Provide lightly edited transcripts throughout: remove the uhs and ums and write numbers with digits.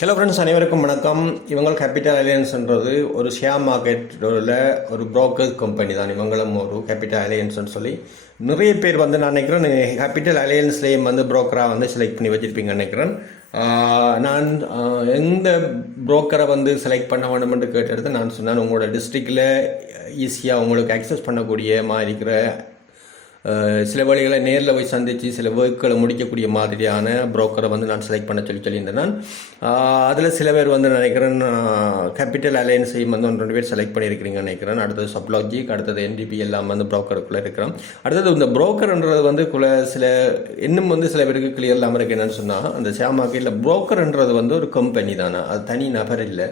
Hello friends, அனைவருக்கும் வணக்கம். இவங்கள் கேபிட்டல் அலையன்ஸ்ன்றது ஒரு ஷேர் மார்க்கெட்டில் ஒரு புரோக்கர் கம்பெனி தான். இவங்களும் ஒரு கேபிட்டல் அலையன்ஸ்னு சொல்லி நிறைய பேர் வந்து நான் நினைக்கிறேன் கேபிட்டல் அலையன்ஸ்லேயும் வந்து புரோக்கராக வந்து செலக்ட் பண்ணி வச்சுருப்பீங்கன்னு நினைக்கிறேன். நான் எந்த புரோக்கரை வந்து செலக்ட் பண்ண வேணுமென்று கேட்டெடுத்து நான் சொன்னேன், உங்களோட டிஸ்ட்ரிக்டில் ஈஸியாக உங்களுக்கு அக்சஸ் பண்ணக்கூடிய மாதிரி இருக்கிற சில வழிகளை நேரில் போய் சந்தித்து சில ஒர்க்குகளை முடிக்கக்கூடிய மாதிரியான புரோக்கரை வந்து நான் செலக்ட் பண்ண சொல்லியிருந்தேன். நான் அதில் சில பேர் வந்து நினைக்கிறேன் கேபிட்டல் அலையன்ஸையும் வந்து 2 பேர் செலக்ட் பண்ணியிருக்கிறீங்கன்னு நினைக்கிறேன். அடுத்தது சப்லாஜிக், அடுத்தது என்டிபி எல்லாம் வந்து புரோக்கருக்குள்ளே இருக்கிறோம். அடுத்தது இந்த புரோக்கர்ன்றது வந்து சில இன்னும் வந்து சில பேருக்கு கிளியர் இல்லாமல் இருக்கு. என்னன்னு சொன்னால், அந்த ஷேர் மார்க்கெட்டில் புரோக்கர்ன்றது வந்து ஒரு கம்பெனி தானே, அது தனி நபர் இல்லை.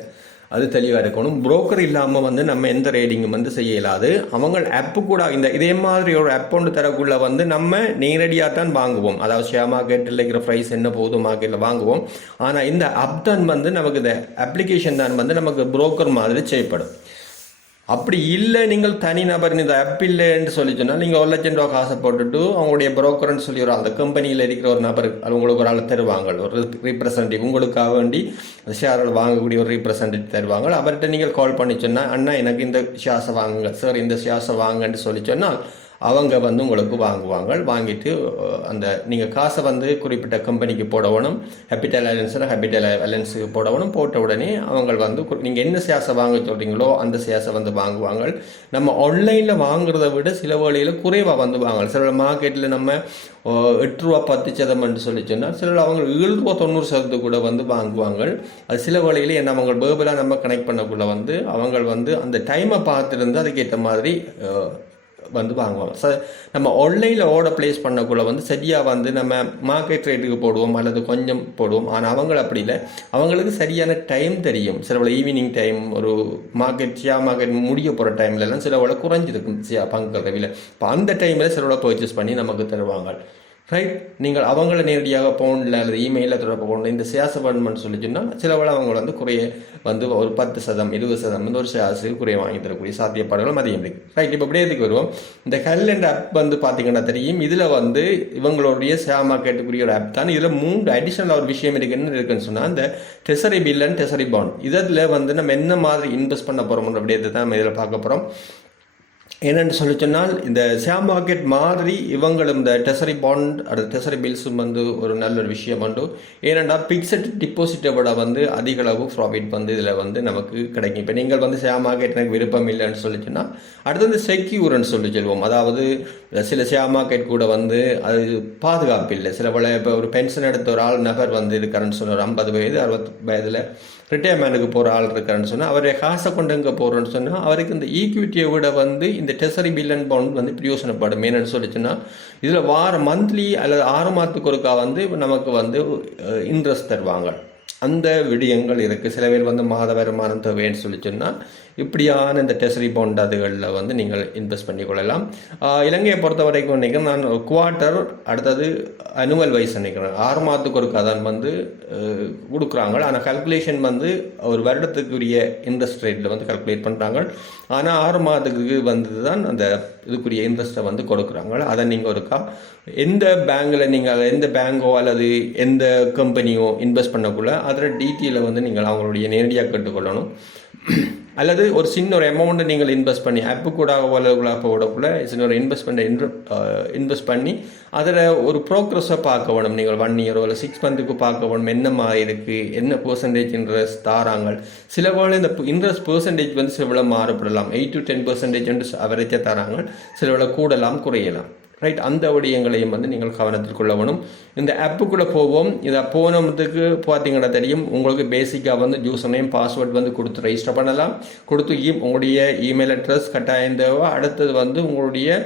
அது தெளிவாக இருக்கணும். புரோக்கர் இல்லாமல் வந்து நம்ம எந்த ரேடிங்கும் வந்து செய்ய இயலாது. அவங்க ஆப்பு கூட இதே மாதிரி ஒரு ஆப் ஒன்று தரக்குள்ள வந்து நம்ம நேரடியாக தான் வாங்குவோம். அதாவது ஷேர் மார்க்கெட்டில் இருக்கிற ப்ரைஸ் என்ன போகுது மார்க்கெட்டில் வாங்குவோம். ஆனால் இந்த ஆப் தான் வந்து நமக்கு இந்த அப்ளிகேஷன் தான் வந்து நமக்கு புரோக்கர் மாதிரி செய்யப்படும். அப்படி இல்லை, நீங்கள் தனி நபர் இந்த ஆப் இல்லைன்னு சொல்லி சொன்னால் நீங்கள் 1,00,000 ரூபா காசை போட்டுட்டு அவங்களுடைய புரோக்கர்னு சொல்லி அந்த கம்பெனியில் இருக்கிற ஒரு நபர் உங்களுக்கு ஒரு ஆள் தருவாங்க, ஒரு ரீப்ரசன்டேட்டிவ் உங்களுக்காக வேண்டி ஷேர் வாங்கக்கூடிய ஒரு ரீப்ரசன்டேட்டிவ் தருவாங்க. அவர்கிட்ட நீங்கள் கால் பண்ணி சொன்னால், அண்ணா எனக்கு இந்த ஷேர்ஸை வாங்குங்க சார், இந்த ஷேர்ஸை வாங்கன்னு சொல்லி சொன்னால் அவங்க வந்து உங்களுக்கு வாங்கிட்டு அந்த நீங்கள் காசை வந்து குறிப்பிட்ட கம்பெனிக்கு போடணும். கேபிட்டல் அலையன்ஸுக்கு போடணும். போட்ட உடனே அவங்க வந்து நீங்கள் என்ன ஷேர்ஸை வாங்க சொல்கிறீங்களோ அந்த ஷேர்ஸை வந்து வாங்குவாங்க. நம்ம ஆன்லைனில் வாங்குறத விட சில வழியில் குறைவாக வந்து வாங்கலாம். சில மார்க்கெட்டில் நம்ம 8 ரூபா 10% சொல்லி சொன்னால் சில அவங்க 7 ரூபா 90% கூட வந்து வாங்குவாங்க. அது சில வழியில் என்ன அவங்க பேர்பலாக நம்ம கனெக்ட் பண்ணக்குள்ள வந்து அவங்க வந்து அந்த டைமை பார்த்துருந்து அதுக்கேற்ற மாதிரி வந்து வாங்குவாங்க. நம்ம ஆன்லைனில் ஆர்டர் பிளேஸ் பண்ணக்குள்ள வந்து சரியாக வந்து நம்ம மார்க்கெட் ரேட்டுக்கு போடுவோம் அல்லது கொஞ்சம் போடுவோம். ஆனால் அவங்க அப்படி இல்லை, அவங்களுக்கு சரியான டைம் தெரியும். சில ஈவினிங் டைம் ஒரு ஷேர் மார்க்கெட் முடிய போகிற டைம்லலாம் சில குறைஞ்சிருக்கும் பங்குகள் ரவியில். இப்போ அந்த டைமில் சில பர்ச்சேஸ் பண்ணி நமக்கு தருவாங்க. ரைட், நீங்கள் அவங்கள நேரடியாக ஃபோனில் அல்லது இமெயிலில் தொடர்பு கொண்டு இந்த ஷேர்ஸ் வேணுமென்னு சொல்லி சொன்னால் சில அவங்க வந்து குறைய வந்து ஒரு 10% 20% வந்து ஒரு ஷேர்ஸுக்கு குறைய வாங்கி தரக்கூடிய சாத்தியப்பாடுகளும் அதிகம் இருக்குது. ரைட், இப்போ அப்படியே இதுக்கு வருவோம். இந்த ஹெல்ண்ட் ஆப் வந்து பார்த்தீங்கன்னா தெரியும். இதில் வந்து இவங்களுடைய ஷேர் மார்க்கெட்டுக்குரிய ஒரு ஆப் தான். இதில் 3 அடிஷனல் ஒரு விஷயம் இருக்குன்னு சொன்னால், இந்த treasury bill and treasury bond. இதில் வந்து நம்ம என்ன மாதிரி இன்வெஸ்ட் பண்ண போகிறோம் அப்படியே தான் நம்ம இதில் பார்க்க போகிறோம். என்னென்னு சொல்லி சொன்னால், இந்த ஷேர் மார்க்கெட் மாதிரி இவங்களும் இந்த ட்ரெஸரி பாண்ட் அல்லது ட்ரெஸரி பில்ஸும் வந்து ஒரு நல்ல ஒரு விஷயம் உண்டு. ஏனென்றால் ஃபிக்ஸட் டிபாசிட்டை விட வந்து அதிக அளவு ப்ராஃபிட் வந்து இதில் வந்து நமக்கு கிடைக்கும். இப்போ நீங்கள் வந்து ஷேர் மார்க்கெட் எனக்கு விருப்பம் இல்லைன்னு சொல்லி சொன்னால், அடுத்து வந்து செக்யூர்னு சொல்லி சொல்லுவோம். அதாவது சில ஷேர் மார்க்கெட் கூட வந்து அது பாதுகாப்பு இல்லை. சில இப்போ ஒரு பென்ஷன் எடுத்த ஒரு ஆள் நபர் வந்து இருக்காருன்னு சொன்ன ஒரு 50 வயது 60 வயதில் ரிட்டையர்மெண்ட்டுக்கு போகிற ஆள் இருக்காருன்னு சொன்னால், அவரை காசை கொண்டு எங்கே போகிறோன்னு சொன்னால் அவருக்கு இந்த ஈக்விட்டியை விட வந்து இந்த ட்ரெஸரி பில் அண்ட் பாண்ட் வந்து பிரயோசனப்படும். என்னன்னு சொல்லிச்சுன்னா, இதில் மந்த்லி அல்லது 6 மாதத்துக்கு ஒருக்கா வந்து நமக்கு வந்து இன்ட்ரெஸ்ட் தருவாங்க. அந்த விடயங்கள் இருக்குது. சில பேர் வந்து மாத வருமானம் தேவைன்னு சொல்லி சொன்னால் இப்படியான இந்த ட்ரெஸரி பாண்ட் அதுகளில் வந்து நீங்கள் இன்வெஸ்ட் பண்ணிக்கொள்ளலாம். இலங்கையை பொறுத்த வரைக்கும் நினைக்கிறேன் நான் குவார்ட்டர், அடுத்தது அனுவல் வைஸ் நினைக்கிறேன் 6 மாதத்துக்கு ஒரு கதான் வந்து கொடுக்குறாங்க. ஆனால் கல்குலேஷன் வந்து ஒரு வருடத்துக்குரிய இன்ட்ரெஸ்ட் ரேட்டில் வந்து கல்குலேட் பண்ணுறாங்க. ஆனால் 6 மாதத்துக்கு வந்து தான் அந்த இதுக்குரிய இன்ட்ரெஸ்ட்டை வந்து கொடுக்குறாங்க. அதை நீங்கள் ஒருக்கா எந்த பேங்கில் நீங்கள் எந்த பேங்கோ அல்லது எந்த கம்பெனியோ இன்வெஸ்ட் பண்ணக்குள்ள அதில் டீட்டெயிலை வந்து நீங்கள் அவங்களுடைய நேரடியாக கேட்டுக்கொள்ளணும். அல்லது ஒரு சின்ன ஒரு அமௌண்ட்டை நீங்கள் இன்வெஸ்ட் பண்ணி ஆப்பு கூட போடக்குள்ள சின்ன ஒரு இன்வெஸ்ட் பண்ணி அதில் ஒரு ப்ரோக்ரஸை பார்க்க வேணும். நீங்கள் 1 இயரோ இல்லை 6 மந்த்துக்கு பார்க்க வேணும் என்ன மாதிரி இருக்குது, என்ன பெர்சன்டேஜ் இன்ட்ரெஸ்ட் தாராங்க. சில வேளை இந்த இன்ட்ரெஸ்ட் பெர்சன்டேஜ் வந்து சில மாறுபடலாம். 8 to 10% அவரேஜாக தராங்க. சில வேளை கூடலாம் குறையலாம். ரைட், அந்த விடயங்களையும் வந்து நீங்கள் கவனத்தில் கொள்ள வேணும். இந்த ஆப்புக்குள்ளே போவோம். இதை போனதுக்கு பார்த்தீங்கன்னா தெரியும், உங்களுக்கு பேசிக்காக வந்து யூசர் நேம் பாஸ்வேர்ட் வந்து கொடுத்து ரெஜிஸ்டர் பண்ணலாம். கொடுத்து உங்களுடைய இமெயில் அட்ரஸ் கட்டாயம் தேவை. அடுத்தது வந்து உங்களுடைய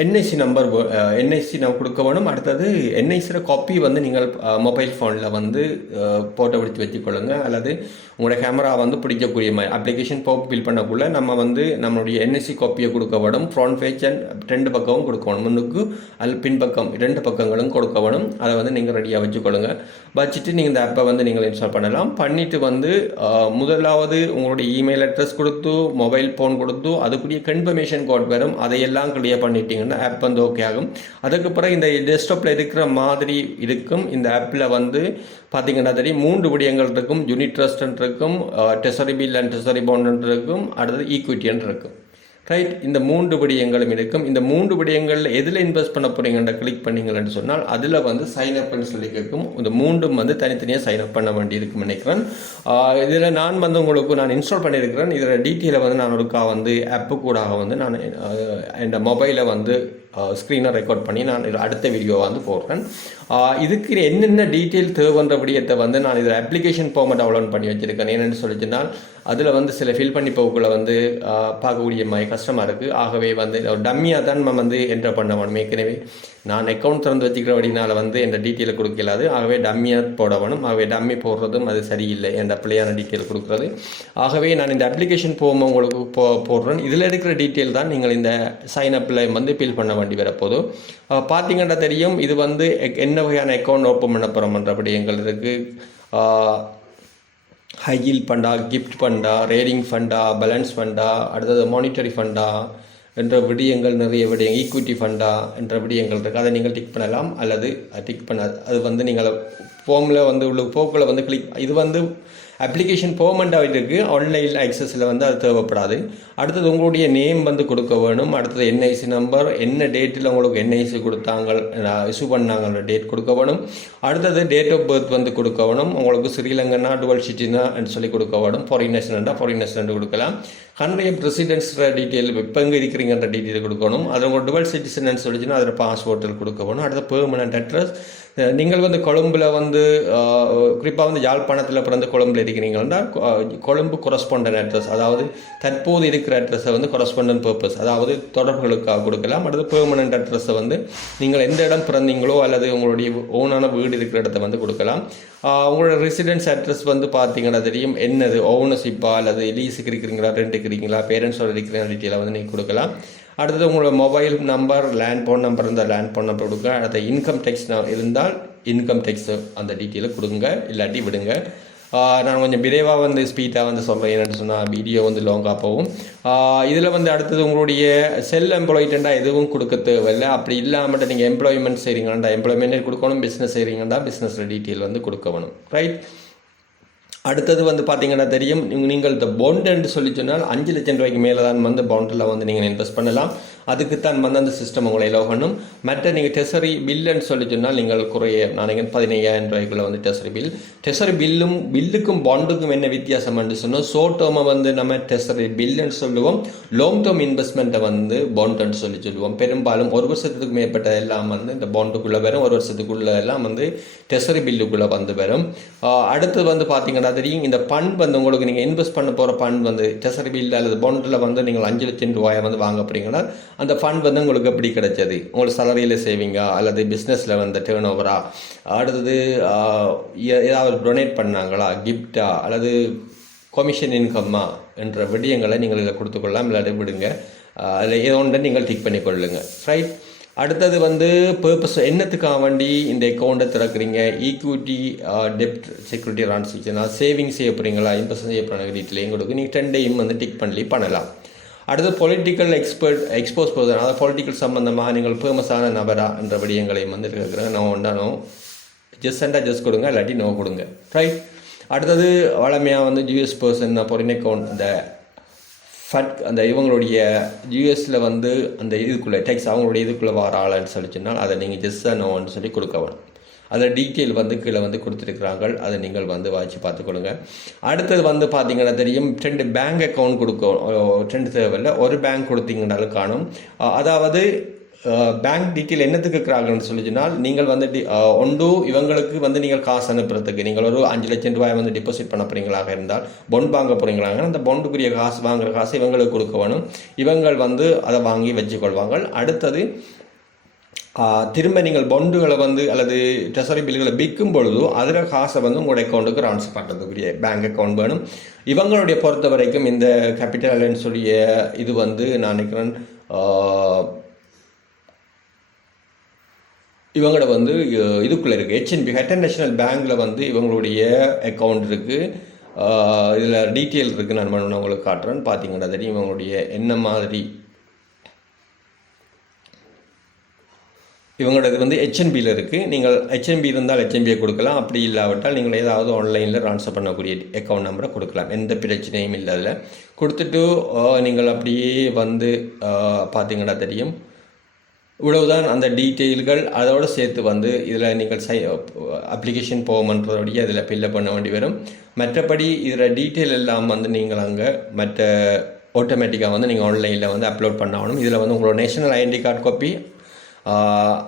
என்ஐசி நம்பர் கொடுக்க வேணும். அடுத்தது என்ஐசியில் காப்பி வந்து நீங்கள் மொபைல் ஃபோனில் வந்து ஃபோட்டோ பிடிச்சி வச்சுக்கொள்ளுங்க. அல்லது உங்களோட கேமரா வந்து பிடிக்கக்கூடிய மாதிரி அப்ளிகேஷன் ஃபில் பண்ணக்குள்ள நம்ம வந்து நம்மளுடைய என்ஐசி காப்பியை கொடுக்க வேணும். ஃப்ரண்ட் பேஜ் அண்ட் 2 பக்கமும் கொடுக்க வேணும். முன்னுக்கு பின்பக்கம் 2 பக்கங்களும் கொடுக்க வேணும். அதை வந்து நீங்கள் ரெடியாக வச்சுக்கொள்ளுங்க. வச்சுட்டு நீங்கள் இந்த ஆப்பை வந்து நீங்கள் இன்ஸ்டால் பண்ணலாம். பண்ணிவிட்டு வந்து முதலாவது உங்களுடைய இமெயில் அட்ரஸ் கொடுத்து மொபைல் ஃபோன் கொடுத்து அதுக்குரிய கன்ஃபர்மேஷன் கோட் வரும். அதையெல்லாம் இதெல்லாம் கிளியர் பண்ணிட்டீங்கன்னா ஆப் வந்து ஓகே ஆகும். அதுக்கு பிறகு இந்த டெஸ்க்டாப்பில் இருக்கிற மாதிரி இருக்கும். இந்த ஆப்பில் வந்து பார்த்தீங்கன்னா தெரியும் 3 விடயங்கள் இருக்கும். யூனிட் ட்ரஸ்ட் இருக்கும், டெசரி பில் அண்ட் டெசரி பாண்ட் இருக்கும், அடுத்தது ஈக்விட்டி இருக்கும். ரைட், இந்த 3 விடயங்களும் இருக்கும். இந்த 3 விடயங்களில் எதில் இன்வெஸ்ட் பண்ண போகிறீங்கன்ற கிளிக் பண்ணிங்கன்னு சொன்னால் அதில் வந்து சைன் அப்னு சொல்லி கேட்கும். இந்த 3ம் வந்து தனித்தனியாக சைன் அப் பண்ண வேண்டி இருக்குன்னு நினைக்கிறேன். இதில் நான் வந்து உங்களுக்கு நான் இன்ஸ்டால் பண்ணியிருக்கிறேன். இதில் டீட்டெயிலை வந்து நான் ஒருக்கா வந்து ஆப்பு கூட வந்து நான் இந்த மொபைலை வந்து ஸ்க்ரீனை ரெக்கார்ட் பண்ணி நான் அடுத்த வீடியோ வந்து போடுறேன். இதுக்கு என்னென்ன டீட்டெயில் தேவைன்ற விடயத்தை வந்து நான் இதில் அப்ளிகேஷன் ஃபார்மை டவுன்லோட் பண்ணி வச்சுருக்கேன். என்னென்னு சொல்லிச்சுனால் அதில் வந்து சில ஃபில் பண்ணி போக்குள்ள வந்து பார்க்கக்கூடிய மாதிரி கஷ்டமாக இருக்குது. ஆகவே வந்து ஒரு டம்மியாக தான் நம்ம வந்து என்டர் பண்ண வேணும். ஏற்கனவே நான் அக்கௌண்ட் திறந்து வச்சுக்கிறபடினால வந்து என் டீட்டெயிலை கொடுக்கலாது. ஆகவே டம்மியாக போட வேணும். ஆகவே டம்மி போடுறதும் அது சரியில்லை, என் பிள்ளையான டீட்டெயில் கொடுக்குறது. ஆகவே நான் இந்த அப்ளிகேஷன் ஃபார்மை உங்களுக்கு போடுறேன். இதில் இருக்கிற டீட்டெயில் தான் நீங்கள் இந்த சைன் அப்பில் வந்து ஃபில் பண்ண வேண்டி வரப்போதும். பார்த்தீங்கன்னா தெரியும், இது வந்து என்ன வகையான அக்கௌண்ட் ஓப்பன் பண்ண போகிறோம்ன்றபடி எங்களுக்கு இருக்குது. ஹையில் ஃபண்டா, கிஃப்ட் ஃபண்டா, ரேடிங் ஃபண்டா, பேலன்ஸ் ஃபண்டா, அடுத்தது மானிட்டரி ஃபண்டா என்ற விடயங்கள் நிறைய விடயங்கள், ஈக்விட்டி ஃபண்டா என்ற விடயங்கள் இருக்குது. அதை நீங்கள் டிக் பண்ணலாம் அல்லது டிக் பண்ண அது வந்து நீங்கள் ஃபார்மில் வந்து உள்ள போக்கில் வந்து கிளிக். இது வந்து அப்ளிகேஷன் ஃபார்மெண்ட்டாக இருக்குது. ஆன்லைன் ஆக்சஸில் வந்து அது தேவைப்படாது. அடுத்தது உங்களுடைய நேம் வந்து கொடுக்க வேணும். அடுத்தது என்ஐசி நம்பர், என்ன டேட்டில் உங்களுக்கு என்ஐசி கொடுத்தாங்க இஷ்யூ பண்ணாங்கன்ற டேட் கொடுக்க வேணும். அடுத்தது டேட் ஆஃப் பர்த் வந்து கொடுக்க வேணும். உங்களுக்கு ஸ்ரீலங்கனா டுவல் சிட்டின்னு சொல்லி கொடுக்க வேணும். ஃபாரினர்ஸ்னா ஃபாரினர்ஸ் கொடுக்கலாம். கண்ட்ரி ஆஃப் ரெசிடென்ஸ் டீட்டெயில் இப்போ எங்கே இருக்கிறீங்கன்ற டீட்டெயில் கொடுக்கணும். அது உங்கள் டுவல் சிட்டிசன் சொல்லிச்சுன்னா அதில் பாஸ்போர்ட்டில் கொடுக்க வேணும். அடுத்த பெர்மனன்ட் அட்ரஸ். நீங்கள் வந்து கொழும்பில் வந்து குறிப்பாக வந்து யாழ்ப்பாணத்தில் பிறந்து கொழும்பில் இருக்கிறீங்கன்னா கொழும்பு கொரஸ்பாண்டன்ட் அட்ரஸ், அதாவது தற்போது இருக்கிற அட்ரஸை வந்து கொரஸ்பாண்டன்ட் பர்பஸ், அதாவது தொடர்புகளுக்காக கொடுக்கலாம். அடுத்து பெர்மனன்ட் அட்ரஸை வந்து நீங்கள் எந்த இடம் பிறந்தீங்களோ அல்லது உங்களுடைய ஓனான வீடு இருக்கிற இடத்த வந்து கொடுக்கலாம். உங்களோட ரெசிடென்ஸ் அட்ரஸ் வந்து பார்த்தீங்கன்னா தெரியும், என்னது ஓனர்ஷிப்பா அல்லது லீஸுக்கு இருக்கிறீங்களா, ரெண்டுக்கு இருக்கிறீங்களா, பேரண்ட்ஸோட இருக்கிற டீட்டெயிலை வந்து நீங்கள் கொடுக்கலாம். அடுத்தது உங்களோட mobile number, land phone number இருந்தால் லேண்ட் ஃபோன் நம்பர் கொடுங்க. அடுத்த இன்கம் டேக்ஸ் இருந்தால் இன்கம் டேக்ஸ் அந்த டீட்டெயிலை கொடுங்க, இல்லாட்டி விடுங்க. நான் கொஞ்சம் விரைவாக வந்து ஸ்பீடாக வந்து சொல்கிறேன். என்னென்னு சொன்னால் வீடியோ வந்து லாங்காக போகும். இதில் வந்து அடுத்தது உங்களுடைய செல் எம்ப்ளாய்மெண்ட்டாக எதுவும் கொடுக்க தேவையில்லை. அப்படி இல்லாமல் நீங்கள் எம்ப்ளாய்மெண்ட் செய்கிறீங்களாண்டா எம்ப்ளாய்மெண்ட் கொடுக்கணும், பிஸ்னஸ் செய்கிறீங்கன்னா பிஸ்னஸில் டீட்டெயில் வந்து கொடுக்க வேணும். ரைட். அடுத்தது வந்து பார்த்தீங்கன்னா தெரியும், நீங்கள் இந்த பாண்டுன்னு சொல்லி சொன்னால் 5 லட்சம் ரூபாய்க்கு மேலே தான் வந்து பாண்டில் வந்து நீங்கள் இன்வெஸ்ட் பண்ணலாம். அதுக்கு தான் வந்து அந்த சிஸ்டம் உங்களை எலோ பண்ணும். மற்ற நீங்கள் டெசரி பில்லுன்னு சொல்லி சொன்னால் நீங்கள் குறைய நினைக்கிறேன் 15,000 ரூபாய்க்குள்ளே வந்து டெசரி பில்லுக்கும் பாண்டுக்கும் என்ன வித்தியாசம் என்று சொன்னால், ஷோர்ட் டேர்மை வந்து நம்ம டெசரி பில்லுன்னு சொல்லுவோம், லாங் டேர்ம் இன்வெஸ்ட்மெண்ட்டை வந்து பாண்டுன்னு சொல்லுவோம். பெரும்பாலும் 1 வருஷத்துக்கு மேற்பட்ட எல்லாம் வந்து இந்த பாண்டுக்குள்ளே வரும், 1 வருஷத்துக்குள்ளே எல்லாம் வந்து டெசரி பில்லுக்குள்ளே வந்து வரும். அடுத்தது வந்து பார்த்தீங்கன்னா தெரியும், இந்த ஃபண்ட் வந்து உங்களுக்கு நீங்கள் இன்வெஸ்ட் பண்ண போகிற ஃபண்ட் வந்து டெசரி பில் அல்லது பாண்டில் வந்து நீங்கள் 5 லட்சம் ரூபாயை வந்து வாங்க போகிறீங்கன்னா அந்த ஃபண்ட் வந்து உங்களுக்கு எப்படி கிடைச்சது, உங்களுக்கு சேலரியில் சேவிங்கா அல்லது பிஸ்னஸில் வந்து டேர்ன் ஓவரா, அடுத்தது ஏதாவது டொனேட் பண்ணாங்களா, கிஃப்டா அல்லது கமிஷன் இன்கம்மா என்ற விடயங்களை நீங்கள் இதில் கொடுத்துக்கொள்ளலாம், இல்லாட்டி விடுங்க. அதில் ஏதோ ஒன்றை நீங்கள் டிக் பண்ணி கொள்ளுங்க. ரைட். அடுத்தது வந்து பர்பஸ், என்னத்துக்காக வேண்டி இந்த அக்கௌண்ட்டை திறக்கிறீங்க, ஈக்விட்டி, டெப்ட், செக்யூரிட்டி ட்ரான்சாக்ஷனா, சேவிங்ஸ் செய்ய போகிறீங்களா, இன்வெஸ்ட் செய்ய போகிற டீட்டெயிலையும் கொடுக்கு நீங்கள் 10 வந்து டிக் பண்ணலாம். அடுத்து பொலிட்டிக்கல் எக்ஸ்போஸ் பர்சன், அதாவது பொலிட்டிக்கல் சம்மந்தமாக நீங்கள் ஃபேமஸான நபரா என்ற விடயங்களையும் வந்து இருக்கிறேன். நோ ஜஸ்ட் கொடுங்க, இல்லாட்டி நோ கொடுங்க. ரைட். அடுத்தது வளமையாக வந்து யூஎஸ் பர்சன் ஃபாரின் அக்கௌண்ட், அந்த இவங்களுடைய யூஎஸில் வந்து அந்த இதுக்குள்ளே டேக்ஸ் அவங்களுடைய இதுக்குள்ளே வர ஆளுன்னு சொல்லி சொன்னால் அதை நீங்கள் ஜஸ்ட் நோன்னு சொல்லி கொடுக்க வேணும். அதில் டீட்டெயில் வந்து கீழே வந்து கொடுத்துருக்குறாங்க, அதை நீங்கள் வந்து வாய்ச்சி பார்த்துக்கொள்ளுங்க. அடுத்தது வந்து பார்த்தீங்கன்னா தெரியும், 2 பேங்க் அக்கௌண்ட் கொடுக்கும், 2 தேவையில்லை, ஒரு பேங்க் கொடுத்தீங்கன்னாலும் காணும். அதாவது பேங்க் டீட்டெயில் என்னத்துக்கு இருக்கிறாங்கன்னு சொல்லிச்சுனால், நீங்கள் வந்து ஒன்று இவங்களுக்கு வந்து நீங்கள் காசு அனுப்புறதுக்கு, நீங்கள் ஒரு 5 லட்சம் ரூபாய் வந்து டிபாசிட் பண்ண போகிறீங்களாக இருந்தால், பொண்ட் வாங்க போகிறீங்களாக அந்த பொண்டுக்குரிய காசு வாங்குகிற காசு இவங்களுக்கு கொடுக்க வேணும். இவங்கள் வந்து அதை வாங்கி வச்சுக்கொள்வாங்க. அடுத்தது திரும்ப நீங்கள் பாண்டுகளை வந்து அல்லது ட்ரெஸரி பில்களை விற்கும் பொழுது அதில் காசை வந்து உங்களோட அக்கௌண்ட்டுக்கு ட்ரான்ஸ்ஃபர் பண்ணுறதுக்குரிய பேங்க் அக்கௌண்ட் வேணும். இவங்களுடைய பொறுத்த வரைக்கும் இந்த கேபிட்டல் அலையன்ஸுடைய இது வந்து நான் நினைக்கிறேன் இவங்களோட வந்து இதுக்குள்ளே இருக்குது, HNB இன்டர்நேஷ்னல் பேங்க்கில் வந்து இவங்களுடைய அக்கௌண்ட் இருக்குது. இதில் டீட்டெயில் இருக்குது, நான் உங்களுக்கு காட்டுறேன்னு பார்த்தீங்கன்னா தெரியும் இவங்களுடைய என்ன மாதிரி இவங்களது வந்து ஹெச்என்பியில் இருக்குது. நீங்கள் ஹெச்என்பி இருந்தால் ஹெச்என்பியை கொடுக்கலாம். அப்படி இல்லாவிட்டால் நீங்கள் ஏதாவது ஆன்லைனில் ட்ரான்ஸ்ஃபர் பண்ணக்கூடிய அக்கௌண்ட் நம்பரை கொடுக்கலாம். எந்த பிரச்சனையும் இல்லை. அதில் கொடுத்துட்டு நீங்கள் அப்படியே வந்து பார்த்தீங்கன்னா தெரியும். இவ்வளவுதான் அந்த டீட்டெயில்கள். அதோடு சேர்த்து வந்து இதில் நீங்கள் அப்ளிகேஷன் போகணுன்றதோடைய இதில் ஃபில்அப் பண்ண வேண்டி வரும். மற்றபடி இதில் டீட்டெயில் எல்லாம் வந்து நீங்கள் அங்கே மற்ற ஆட்டோமேட்டிக்காக வந்து நீங்கள் ஆன்லைனில் வந்து அப்லோட் பண்ணணும். இதில் வந்து உங்களோட நேஷனல் ஐடென்டி கார்டு காப்பி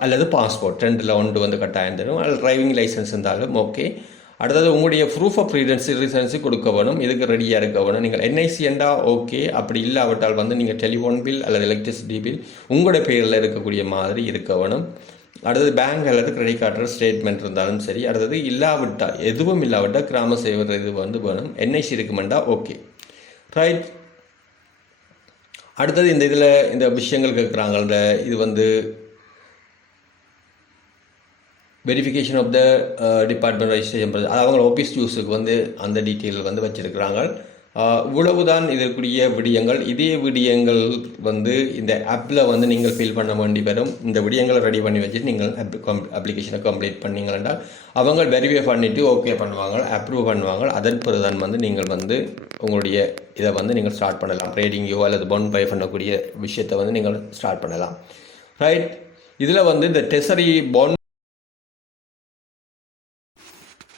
அல்லது பாஸ்போர்ட் ரெண்டில் ஒன்று வந்து கட்டாயம் தரும். அல்லது டிரைவிங் லைசன்ஸ் இருந்தாலும் ஓகே. அடுத்தது உங்களுடைய ப்ரூஃப் ஆஃப் ரெசிடென்சி கொடுக்க வேணும். இதுக்கு ரெடியாக இருக்க வேணும். நீங்கள் என்ஐசி என்றா ஓகே. அப்படி இல்லாவிட்டால் வந்து நீங்கள் டெலிஃபோன் பில் அல்லது எலக்ட்ரிசிட்டி பில் உங்களோட பேரில் இருக்கக்கூடிய மாதிரி இருக்க வேணும். அடுத்தது பேங்க் அல்லது கிரெடிட் கார்டு ஸ்டேட்மெண்ட் இருந்தாலும் சரி. அடுத்தது இல்லாவிட்டால் எதுவும் இல்லாவிட்டால் கிராம சேவை இது வந்து வேணும். என்ஐசி இருக்குமெண்டா ஓகே, ரைட். அடுத்தது இந்த இதில் இந்த விஷயங்கள் கேட்குறாங்க. இந்த இது வந்து verification of the department registration, அது அவங்க ஆஃபீஸ் யூஸுக்கு வந்து அந்த டீட்டெயில் வந்து வச்சுருக்கிறாங்க. இவ்வளவுதான் இதற்குரிய விடயங்கள். இதே விடயங்கள் வந்து இந்த ஆப்பில் வந்து நீங்கள் ஃபில் பண்ண வேண்டி வரும். இந்த விடயங்களை ரெடி பண்ணி வச்சுட்டு நீங்கள் அப்ளிகேஷனை கம்ப்ளீட் பண்ணீங்கன்னா அவங்க வெரிஃபை பண்ணிவிட்டு ஓகே பண்ணுவாங்க, அப்ரூவ் பண்ணுவாங்க. அதன் பிறகுதான் வந்து நீங்கள் வந்து உங்களுடைய இதை வந்து நீங்கள் ஸ்டார்ட் பண்ணலாம். ட்ரேடிங்கோ அல்லது பாண்ட் பை பண்ணக்கூடிய விஷயத்தை வந்து நீங்கள் ஸ்டார்ட் பண்ணலாம், ரைட். இதில் வந்து இந்த டெசரி பாண்ட்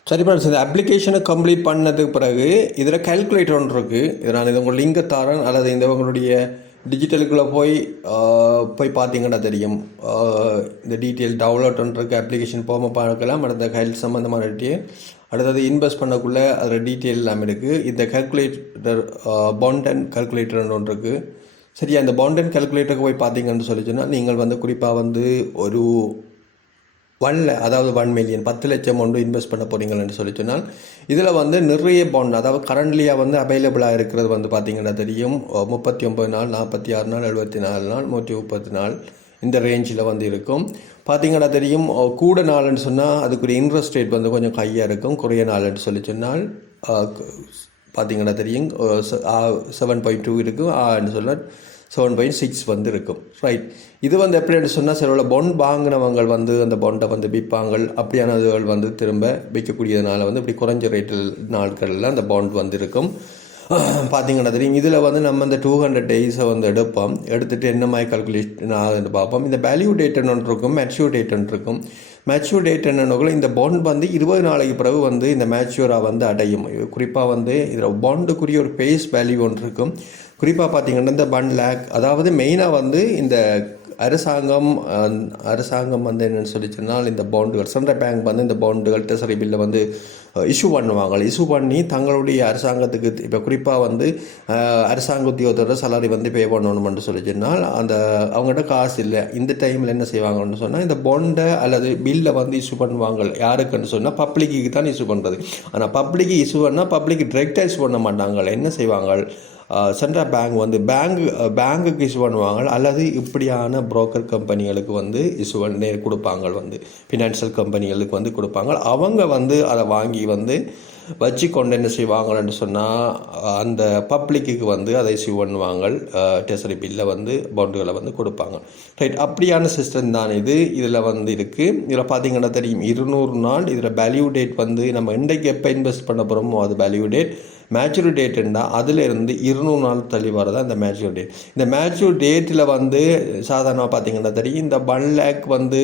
சரி ஃப்ரெண்ட்ஸ், இந்த அப்ளிகேஷனை கம்ப்ளீட் பண்ணதுக்கு பிறகு இதில் கால்குலேட்டர் ஒன்று இருக்குது. இதை நான் இது உங்கள் லிங்கை தரேன். அல்லது இந்த உங்களுடைய டிஜிட்டலுக்குள்ளே போய் பார்த்தீங்கன்னா தெரியும். இந்த டீட்டெயில் டவுன்லோட் பண்ணுறதுக்கு அப்ளிகேஷன் போகாமல் பார்க்கலாம். அடுத்த ஹெல்த் சம்மந்தமான டீட்டெயில், அடுத்தது இன்வெஸ்ட் பண்ணக்குள்ளே அதில் டீட்டெயில் எல்லாமே இருக்குது. இந்த கால்குலேட்டர் பாண்ட் அண்ட் கால்குலேட்டர்னு ஒன்று இருக்குது. சரி, அந்த பாண்ட் அண்ட் கால்குலேட்டருக்கு போய் பார்த்தீங்கன்னு சொல்லி சொன்னால் நீங்கள் வந்து குறிப்பாக வந்து ஒரு 1 மில்லியன் 10 லட்சம் ஒன்று இன்வெஸ்ட் பண்ண போகிறீங்கன்னு சொல்லி சொன்னால் இதில் வந்து நிறைய பாண்ட், அதாவது கரண்ட்லியாக வந்து அவைலபிளாக இருக்கிறது வந்து பார்த்திங்கன்னா தெரியும். 39 நாள், 46 நாள், 74 நாள், 130 நாள், இந்த ரேஞ்சில் வந்து இருக்கும். பார்த்திங்கன்னா தெரியும். கூட நாள்னு சொன்னால் அதுக்குரிய இன்ட்ரெஸ்ட் ரேட் வந்து கொஞ்சம் கையாக இருக்கும். குறைய நாள்னு சொல்லி சொன்னால் பார்த்திங்கன்னா தெரியும் 7.2 இருக்கும். சொன்னால் 7.6 வந்து இருக்கும், ரைட். இது வந்து எப்படின்னு சொன்னால் சில பாண்ட் வாங்கினவங்க வந்து அந்த பாண்டை வந்து விற்பாங்க. அப்படியானதுகள் வந்து திரும்ப விற்கக்கூடியதுனால வந்து இப்படி குறைஞ்ச ரேட்டில் நாட்களில் அந்த பாண்ட் வந்து இருக்கும். பார்த்தீங்கன்னா தெரியும். இதில் வந்து நம்ம இந்த 200 டேஸை வந்து எடுத்துகிட்டு என்ன மாதிரி கால்குலேஷன் ஆகுதுன்னு பார்ப்போம். இந்த வேல்யூ டேட்னு ஒன்று இருக்கும், மேட்யூர் டேட்னு இருக்கும். மேட்யூர் டேட் என்னென்ன, இந்த பாண்ட் வந்து 20 நாளைக்கு பிறகு வந்து இந்த மேட்யூராக வந்து அடையும். குறிப்பாக வந்து இதில் பாண்டுக்குரிய ஒரு பேஸ் வேல்யூ ஒன்று இருக்கும். குறிப்பாக பார்த்தீங்கன்னா இந்த 1 லேக், அதாவது மெயினாக வந்து இந்த அரசாங்கம் வந்து என்னென்னு சொல்லி சொன்னால் இந்த பாண்டுகள், சென்ட்ரல் பேங்க் வந்து இந்த பாண்டுகள் டெசரி பில்லை வந்து இஷ்யூ பண்ணுவாங்க. இஷ்யூ பண்ணி தங்களுடைய அரசாங்கத்துக்கு, இப்போ குறிப்பாக வந்து அரசாங்க உத்தியோகத்தோட சலாரி வந்து பே பண்ணணும்னு சொல்லி சொன்னால் அந்த அவங்கள்ட்ட காசு இல்லை. இந்த டைமில் என்ன செய்வாங்கன்னு சொன்னால் இந்த பாண்டை அல்லது பில்லை வந்து இஷ்யூ பண்ணுவாங்க. யாருக்குன்னு சொன்னால் பப்ளிக்கு தான் இஷ்யூ பண்ணுறது. ஆனால் பப்ளிக்கு இஷ்யூ பண்ணால் பப்ளிக் டிரெக்டாக இஷ்யூ பண்ண மாட்டாங்க. என்ன செய்வாங்க, சென்ட்ரல் பேங்க் வந்து பேங்குக்கு இஷ்யூ பண்ணுவாங்க. அல்லது இப்படியான புரோக்கர் கம்பெனிகளுக்கு வந்து இஷ்யூ பண்ணி கொடுப்பாங்க. வந்து ஃபினான்ஷியல் கம்பெனிகளுக்கு வந்து கொடுப்பாங்க. அவங்க வந்து அதை வாங்கி வந்து வச்சு கொண்டு என்ன செய்வாங்கன்னு சொன்னால் அந்த பப்ளிக்கு வந்து அதை இஷ்யூ பண்ணுவாங்க. டெசரி பில்லை வந்து பாண்டுகளை வந்து கொடுப்பாங்க, ரைட். அப்படியான சிஸ்டம் தான் இது. இதில் வந்து இருக்குது. இதில் பார்த்தீங்கன்னா தெரியும் 200 நாள். இதில் வேல்யூ டேட் வந்து நம்ம இன்றைக்கு எப்போ இன்வெஸ்ட் பண்ண போகிறோமோ அது வேல்யூ டேட். மேச்சூர் டேட்டுன்னா அதிலிருந்து 200 நாள் தள்ளி வரதான் இந்த மேச்சூர் டேட். இந்த மேச்சூர் டேட்டில் வந்து சாதாரணமாக பார்த்தீங்கன்னா தெரியும் இந்த 1 லேக் வந்து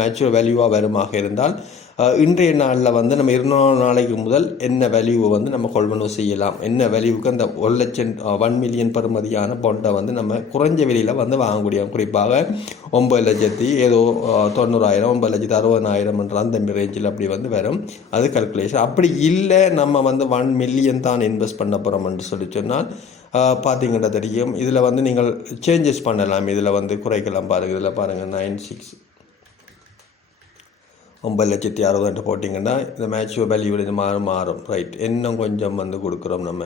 மேச்சூர் வேல்யூவாக வருமாக இருந்தால் இன்றைய நாளில் வந்து நம்ம 200 நாளைக்கு முதல் என்ன வேல்யூவை வந்து நம்ம கொள்வனவு செய்யலாம், என்ன வேல்யூவுக்கு அந்த 1 லட்சம் 1 மில்லியன் பெறுமதியான பாண்டை வந்து நம்ம குறைஞ்ச விலையில் வந்து வாங்க முடியும். குறிப்பாக 9 லட்சத்தி ஏதோ 90,000, 9,60,000 அந்த ரேஞ்சில் அப்படி வந்து வரும். அது கல்குலேஷன். அப்படி இல்லை நம்ம வந்து 1 மில்லியன் தான் இன்வெஸ்ட் பண்ண போகிறோம்னு சொல்லி சொன்னால் பார்த்தீங்கன்னா தெரியும். இதில் வந்து நீங்கள் சேஞ்சஸ் பண்ணலாம். இதில் வந்து குறைக்கலாம். பாருங்கள், இதில் பாருங்கள் 96 9,60,000 போட்டிங்கன்னா இந்த மேட்சுவல் வேல்யூ இது மாறும், ரைட். இன்னும் கொஞ்சம் வந்து கொடுக்குறோம் நம்ம.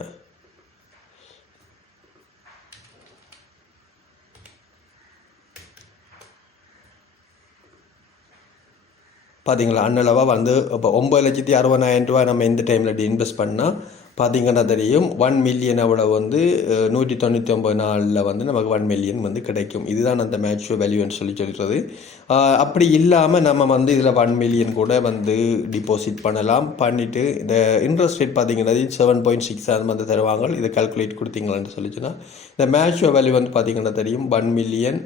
பார்த்தீங்களா, அன்னளவாக வந்து இப்போ 9,60,000 ரூபாய் நம்ம இந்த டைமில் இன்வெஸ்ட் பண்ணால் பார்த்தீங்கன்னா தெரியும் 1 மில்லியன் அவ்வளோ வந்து 199 நாளில் வந்து நமக்கு 1 மில்லியன் வந்து கிடைக்கும். இதுதான் அந்த மேட்ச் வேல்யூன்னு சொல்லிடுறது. அப்படி இல்லாமல் நம்ம வந்து இதில் 1 மில்லியன் கூட வந்து டிபாசிட் பண்ணலாம். பண்ணிவிட்டு இந்த இன்ட்ரெஸ்ட் ரேட் பார்த்தீங்கன்னா 7.6 அது வந்து தருவாங்க. இதை கால்குலேட் கொடுத்தீங்களான்னு சொல்லிச்சுன்னா இந்த மேட்ச் வேல்யூ வந்து பார்த்தீங்கன்னா தெரியும் 1 மில்லியன்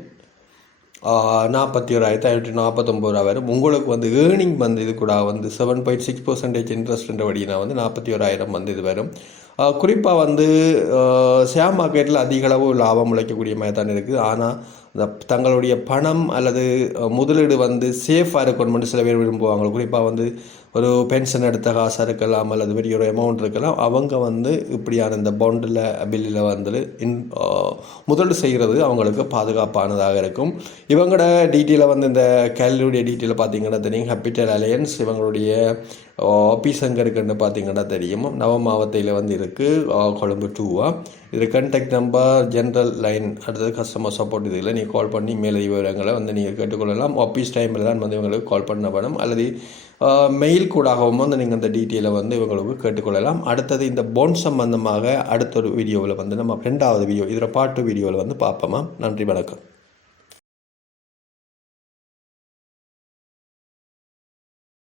41,549 வரும். உங்களுக்கு வந்து ஏர்னிங் வந்து இது கூட வந்து 7.6% இன்ட்ரெஸ்ட்ன்றபடினா வந்து 41,000 வந்து இது வரும். குறிப்பாக வந்து ஷேர் மார்க்கெட்டில் அதிக அளவு லாபம் உழைக்கக்கூடிய மாதிரி தான் இருக்குது. ஆனால் தங்களுடைய பணம் அல்லது முதலீடு வந்து சேஃபாக இருக்கணும்னு சில பேர் விரும்புவாங்க. குறிப்பாக வந்து ஒரு பென்ஷன் எடுத்த காசாக இருக்கலாம் அல்லது பெரிய ஒரு அமௌண்ட் இருக்கலாம். அவங்க வந்து இப்படியான இந்த பாண்டில் பில்லில் வந்து முதலீடு செய்கிறது அவங்களுக்கு பாதுகாப்பானதாக இருக்கும். இவங்களோட டீட்டெயிலை வந்து இந்த கேலரியுடைய டீட்டெயிலை பார்த்தீங்கன்னா தெரியும். கேபிட்டல் அலையன்ஸ் இவங்களுடைய ஆஃபீஸ் எங்கே இருக்குன்னு பார்த்தீங்கன்னா தெரியும். நவமாவத்தையில் வந்து இருக்குது, கொழும்பு 2. இது கான்டாக்ட் நம்பர், ஜென்ரல் லைன், அடுத்தது கஸ்டமர் சப்போர்ட். இதில் நீங்கள் கால் பண்ணி மேலே விவரங்களை வந்து நீங்கள் கேட்டுக்கொள்ளலாம். ஆஃபீஸ் டைமில் தான் வந்து இவங்களுக்கு கால் பண்ண வேணும் அல்லது மெயில் கூடாகவும் வந்து நீங்கள் அந்த டீட்டெயிலை வந்து இவங்களுக்கு கேட்டுக்கொள்ளலாம். அடுத்தது இந்த போன் சம்பந்தமாக அடுத்த ஒரு வீடியோவில் வந்து நம்ம 2வது வீடியோ இதில் பார்ட் 2 வீடியோவில் வந்து பார்ப்போமா. நன்றி, வணக்கம்.